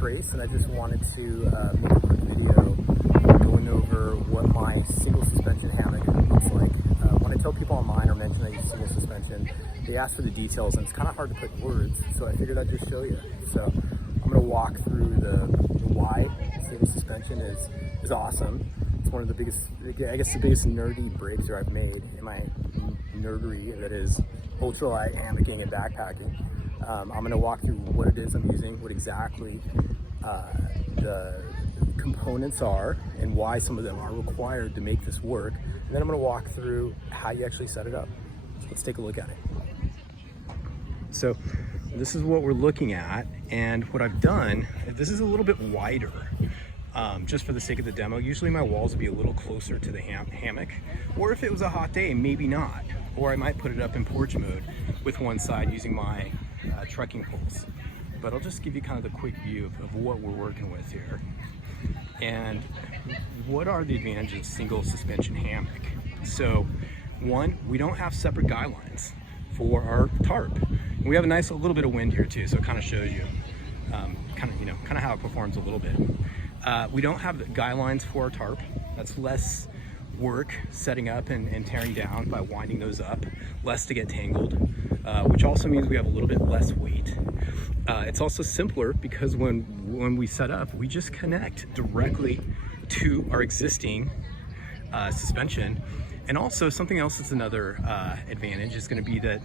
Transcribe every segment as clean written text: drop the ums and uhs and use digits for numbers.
race, and I just wanted to make a quick video going over what my single suspension hammock looks like. When I tell people online or mention I use single suspension, they ask for the details, and it's kind of hard to put in words, so I figured I'd just show you. So I'm going to walk through the why single suspension is awesome. It's one of the biggest, I guess the biggest nerdy breakthrough I've made in my nerdery, that is ultralight hammocking and backpacking. I'm going to walk through what it is I'm using, what exactly the components are, and why some of them are required to make this work. And then I'm going to walk through how you actually set it up. So let's take a look at it. So this is what we're looking at, and what I've done, this is a little bit wider, just for the sake of the demo. Usually my walls would be a little closer to the hammock, or if it was a hot day, maybe not. Or I might put it up in porch mode with one side using my trekking poles. But I'll just give you kind of the quick view of what we're working with here. And what are the advantages of single suspension hammock? So one, we don't have separate guylines for our tarp. We have a nice little bit of wind here too, so it kind of shows you kind of how it performs a little bit. We don't have the guylines for our tarp. That's less work setting up and tearing down by winding those up, less to get tangled, which also means we have a little bit less weight. It's also simpler because when we set up, we just connect directly to our existing suspension. And also something else that's another advantage is going to be that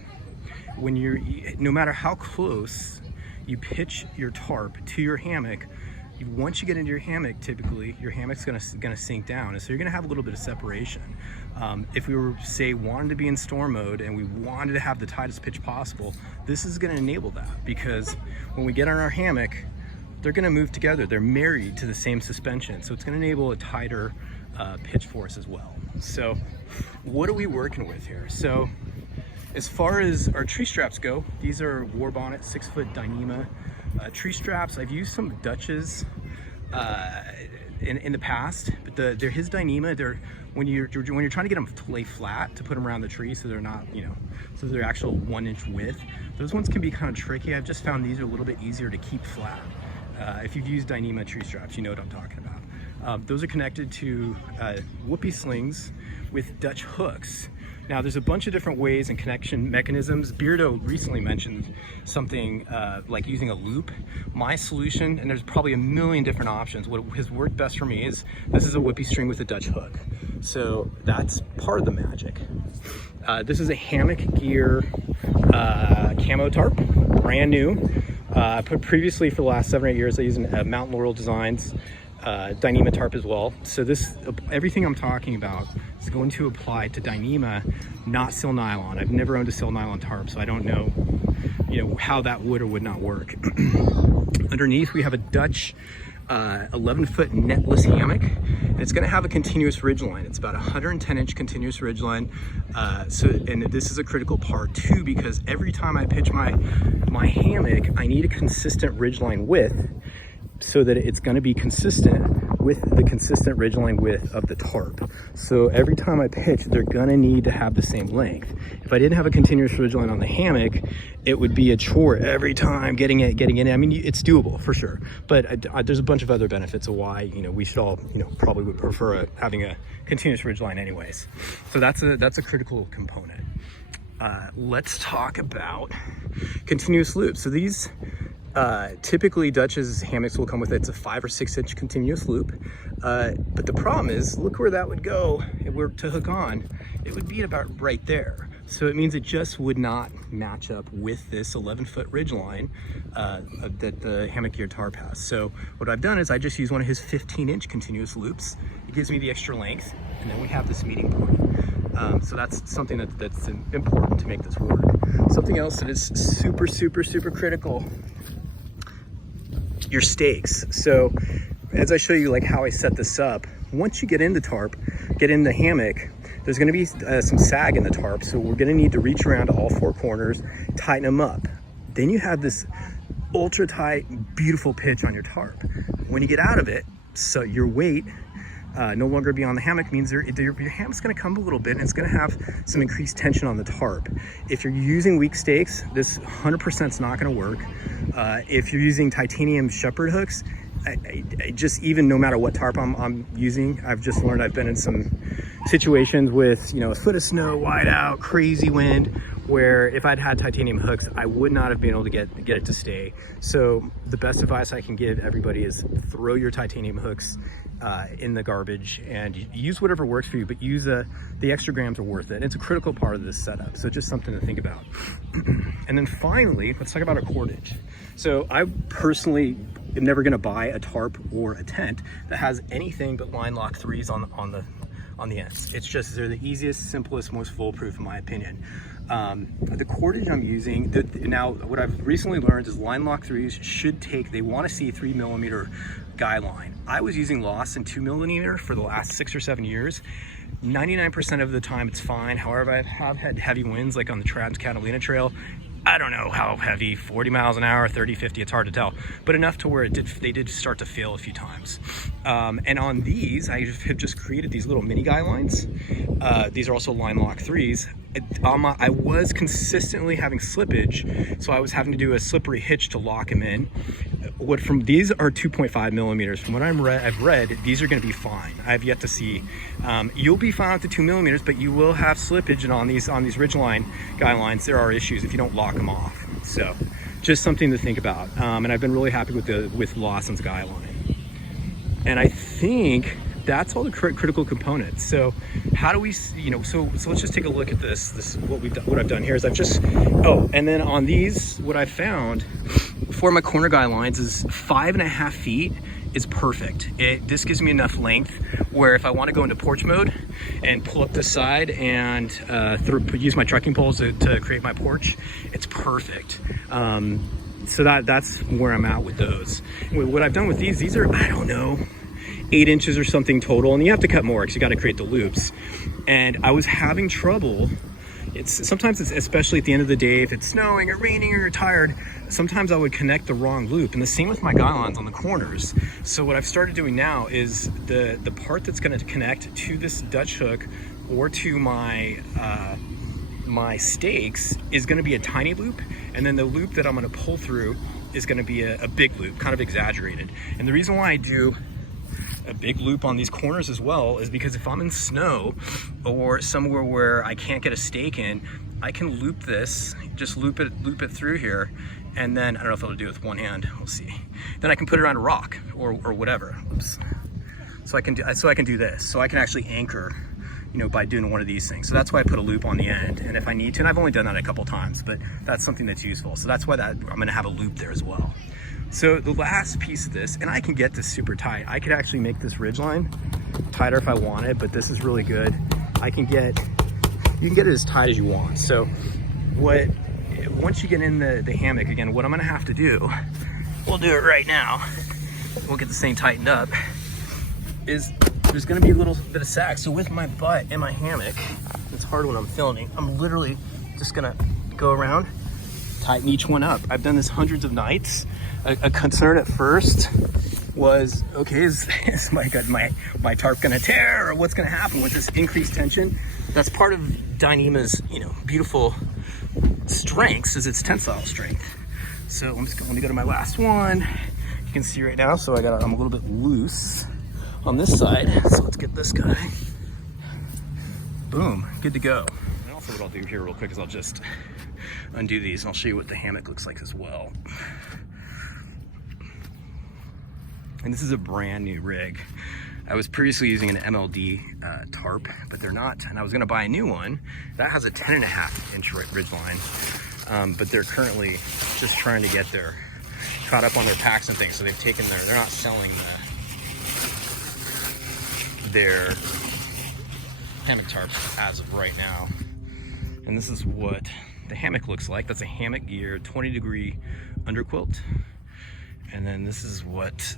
when no matter how close you pitch your tarp to your hammock, once you get into your hammock, typically your hammock's gonna sink down, and so you're gonna have a little bit of separation. If we were, say, wanted to be in storm mode and we wanted to have the tightest pitch possible, this is gonna enable that, because when we get on our hammock, they're gonna move together. They're married to the same suspension, so it's gonna enable a tighter pitch for us as well. So what are we working with here? So as far as our tree straps go, these are war bonnet 6-foot dyneema tree straps. I've used some Dutches in the past, but they're his dyneema. They're when you're trying to get them to lay flat, to put them around the tree so they're not, so they're actual 1-inch width. Those ones can be kind of tricky. I've just found these are a little bit easier to keep flat. If you've used dyneema tree straps, you know what I'm talking about. Those are connected to whoopie slings with Dutch hooks. Now, there's a bunch of different ways and connection mechanisms. Beardo recently mentioned something like using a loop. My solution, and there's probably a million different options, what has worked best for me is this is a whoopie string with a Dutch hook. So that's part of the magic. This is a Hammock gear camo tarp, brand new. I put previously for the last 7 or 8 years, I use a Mountain Laurel Designs dyneema tarp as well. So everything I'm talking about is going to apply to dyneema, not sil nylon. I've never owned a sil nylon tarp, so I don't know, how that would or would not work. Underneath, we have a Dutch 11-foot netless hammock, and it's going to have a continuous ridgeline. It's about 110-inch continuous ridgeline. And this is a critical part too, because every time I pitch my hammock, I need a consistent ridgeline width, so that it's going to be consistent with the consistent ridgeline width of the tarp. So every time I pitch, they're going to need to have the same length. If I didn't have a continuous ridgeline on the hammock, it would be a chore every time getting in. I mean, it's doable for sure, but there's a bunch of other benefits of why we should all probably would prefer having a continuous ridgeline anyways. So that's a critical component. Let's talk about continuous loops. So these typically Dutch's hammocks will come with it's a 5 or 6 inch continuous loop, but the problem is, look where that would go if we were to hook on. It would be about right there. So it means it just would not match up with this 11-foot ridgeline that the Hammock gear tarp has. So what I've done is I just use one of his 15-inch continuous loops. It gives me the extra length, and then we have this meeting point. So that's something that's important to make this work. Something else that is super, super, super critical, your stakes. So as I show you how I set this up, once you get in the tarp, get in the hammock, there's going to be some sag in the tarp, so we're going to need to reach around to all 4 corners, tighten them up. Then you have this ultra tight, beautiful pitch on your tarp. When you get out of it, so your weight no longer be on the hammock means your hammock's going to come a little bit, and it's going to have some increased tension on the tarp. If you're using weak stakes, this 100% is not going to work. If you're using titanium shepherd hooks, I just, even no matter what tarp I'm using, I've just learned, I've been in some situations with, you know, a foot of snow, wide out, crazy wind, where if I'd had titanium hooks, I would not have been able to get it to stay. So the best advice I can give everybody is throw your titanium hooks in the garbage and use whatever works for you, but use the extra grams are worth it. It's a critical part of this setup, so just something to think about. And then finally, let's talk about our cordage. So I personally am never going to buy a tarp or a tent that has anything but line lock 3s on the ends. It's just, they're the easiest, simplest, most foolproof in my opinion. The cordage I'm using, now what I've recently learned is line lock 3s should take, they want to see 3mm guy line. I was using Lawson 2mm for the last 6 or 7 years. 99% of the time it's fine. However, I have had heavy winds like on the Trans-Catalina Trail. I don't know how heavy, 40 miles an hour, 30, 50, it's hard to tell, but enough to where they did start to fail a few times. And on these, I have just created these little mini guy lines. These are also line lock 3s. I was consistently having slippage, so I was having to do a slippery hitch to lock them in. These are 2.5mm. From what I've read, these are going to be fine. I've yet to see. You'll be fine with the 2mm, but you will have slippage, and on these ridgeline guy lines, there are issues if you don't lock them off. So, just something to think about. And I've been really happy with Lawson's guy line. And I think that's all the critical components. So how do we, you know, so let's just take a look at this what I've done here is I've just, and then on these, what I found for my corner guy lines is 5.5 feet is perfect. This gives me enough length where if I want to go into porch mode and pull up the side and use my trekking poles to create my porch, it's perfect. So that's where I'm at with those. What I've done with these are, I don't know, 8 inches or something total, and you have to cut more because you got to create the loops. And I was having trouble. Sometimes it's, especially at the end of the day, if it's snowing or raining or you're tired, sometimes I would connect the wrong loop. And the same with my guy lines on the corners. So what I've started doing now is the part that's going to connect to this Dutch hook or to my my stakes is going to be a tiny loop, and then the loop that I'm going to pull through is going to be a big loop, kind of exaggerated. And the reason why I do a big loop on these corners as well is because if I'm in snow or somewhere where I can't get a stake in, I can loop this, just loop it through here, and then I don't know if it'll do it with one hand, we'll see. Then I can put it on a rock or whatever. Oops. So I can do this. So I can actually anchor, you know, by doing one of these things. So that's why I put a loop on the end, and if I need to, and I've only done that a couple times, but that's something that's useful. So that's why I'm going to have a loop there as well. So the last piece of this, and I can get this super tight. I could actually make this ridgeline tighter if I wanted, but this is really good. You can get it as tight as you want. So once you get in the hammock, again, what I'm gonna have to do, we'll do it right now, we'll get this thing tightened up, is there's gonna be a little bit of sag. So with my butt in my hammock, it's hard when I'm filming, I'm literally just gonna go around, tighten each one up. I've done this hundreds of nights. A concern at first was, okay, is my tarp gonna tear, or what's gonna happen with this increased tension? That's part of dyneema's, you know, beautiful strengths, is its tensile strength. So let me go to my last one. You can see right now, so I'm a little bit loose on this side. So let's get this guy. Boom, good to go. And also what I'll do here real quick is I'll just undo these and I'll show you what the hammock looks like as well. And this is a brand new rig. I was previously using an MLD tarp, but they're not. And I was gonna buy a new one that has a 10.5 inch ridge line, but they're currently just trying to get caught up on their packs and things. So they've taken they're not selling their hammock tarps as of right now. And this is what the hammock looks like. That's a hammock gear 20-degree underquilt. And then this is what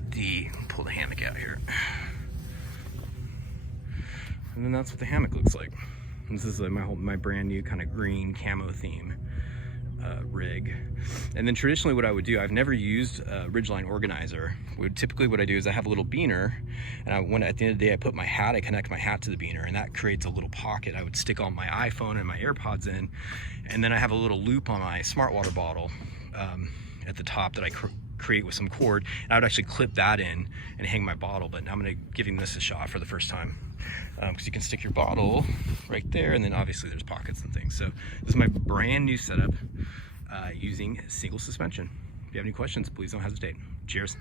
pull the hammock out here. And then that's what the hammock looks like. This is my brand new kind of green camo theme rig. And then traditionally what I would do, I've never used a ridgeline organizer. Typically what I do is I have a little beaner, and at the end of the day I put my hat, I connect my hat to the beaner, and that creates a little pocket. I would stick all my iPhone and my AirPods in, and then I have a little loop on my smart water bottle. at the top that I create with some cord, and I would actually clip that in and hang my bottle. But I'm going to give him this a shot for the first time, because you can stick your bottle right there, and then obviously there's pockets and things. So this is my brand new setup using single suspension. If you have any questions, please don't hesitate. Cheers.